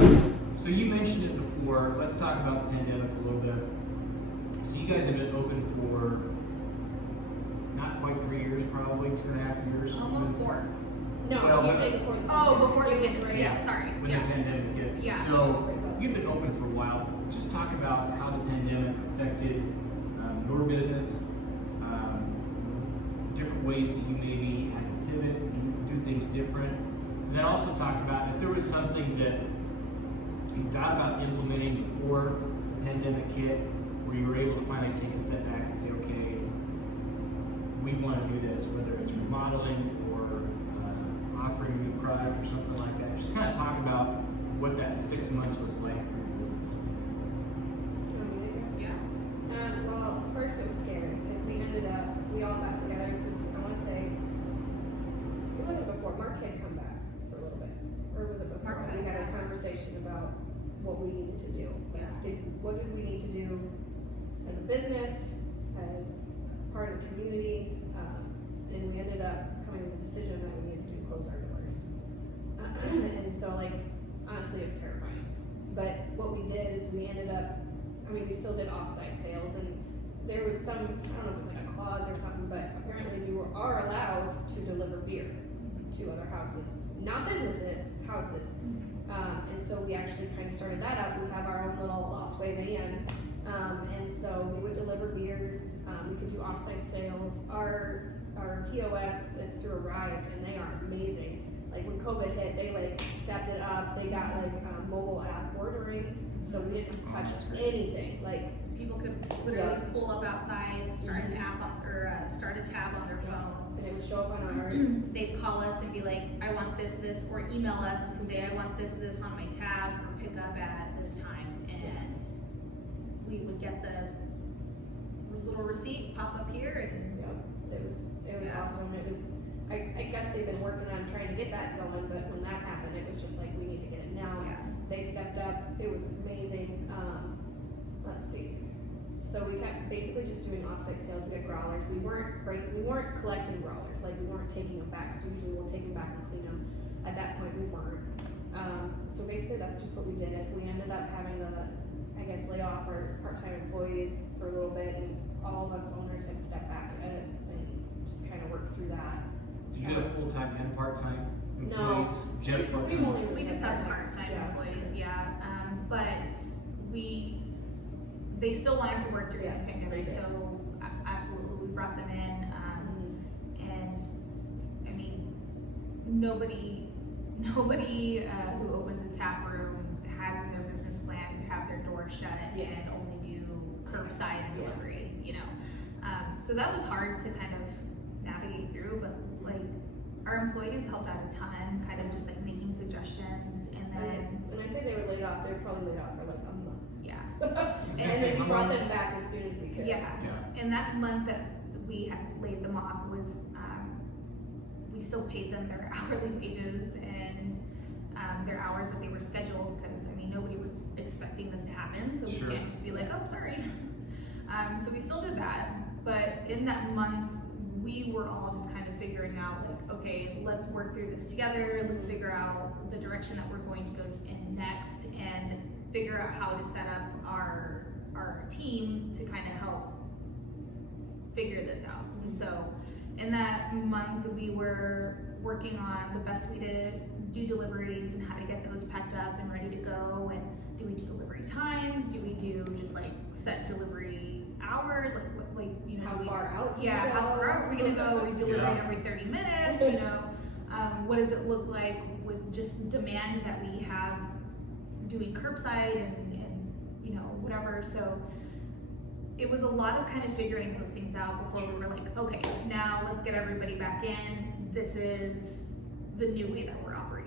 So you mentioned it before. Let's talk about the pandemic a little bit. So you guys have been open for not quite 3 years, probably 2.5 years. Almost 4. No, Well, you say before. Before the pandemic. Yeah, sorry. When the pandemic hit. Yeah. So you've been open for a while. Just talk about how the pandemic affected your business, different ways that you maybe had to pivot, do things different. And then also talk about if there was something that you thought about implementing before the pandemic hit, where you were able to finally take a step back and say, okay, we want to do this, whether it's remodeling or offering a new product or something like that. Just kind of talk about what that 6 months was like for your business. Yeah. Well, first it was scary because we all got together. So I want to say it wasn't before Mark had come back for a little bit, or was it before? Mark We had a had conversation about what we needed to do. Yeah. What did we need to do as a business, as part of the community, and we ended up coming to the decision that we needed to close our doors. And so, like, honestly, it was terrifying. But what we did is we ended up, we still did off-site sales, and there was some, I don't know if it was like a clause or something, but apparently you are allowed to deliver beer to other houses, not businesses, houses. And so we actually kind of started that up. We have our own little Lost Way van, and so we would deliver beers. We could do off-site sales. Our POS is through Arrived, and they are amazing. Like when COVID hit, they like stepped it up. They got like mobile app ordering, so we didn't have to touch anything. Like People could literally pull up outside, start an app on, or start a tab on their phone. and it would show up on ours. They'd call us and be like, I want this, or email us and say, I want this on my tab for pickup at this time. And we would get the little receipt pop up here and Yep, it was Yeah. awesome. It was, I guess they've been working on trying to get that going, but when that happened, it was just like, we need to get it now. Yeah. They stepped up, it was amazing. Let's see. So we kept basically just doing offsite sales. We had growlers. We weren't collecting growlers. Like we weren't taking them back, because usually we'll take them back and clean them. At that point, we weren't. So basically, that's just what we did. We ended up having to, I guess, lay off our part-time employees for a little bit, and all of us owners had to step back and just kind of work through that. Did you have full-time and part-time No. employees? Just We part-time? only we just have part-time Yeah. employees, yeah. But they still wanted to work during Yes, the pandemic, they did. so absolutely, we brought them in. And I mean, nobody who opens a tap room has in their business plan to have their doors shut Yes. and only do curbside and Yeah. delivery, you know. So that was hard to kind of navigate through, but like our employees helped out a ton, kind of just like making suggestions, and then When I say they were laid off, they were probably laid off for like a month. yeah. And say, then how we brought long- them back as soon as we could. Yeah, Yeah. and that month that we had laid them off was, we still paid them their hourly wages and their hours that they were scheduled, because I mean, nobody was expecting this to happen, so Sure. we can't just be like, oh, sorry. So we still did that, but in that month, we were all just kind of figuring out like, okay, let's work through this together, let's figure out the direction that we're going to go in next, and figure out how to set up our team to kind of help figure this out. And so in that month, we were working on the best way to do deliveries and how to get those packed up and ready to go. And do we do delivery times? Do we do just like set delivery hours? Like what, like, you know, How far out? do yeah, you how go? far out are we gonna go? Are we delivering Yeah. every 30 minutes? You know, what does it look like with just demand that we have doing curbside and you know, whatever. So it was a lot of kind of figuring those things out before we were like, okay, now let's get everybody back in. This is the new way that we're operating.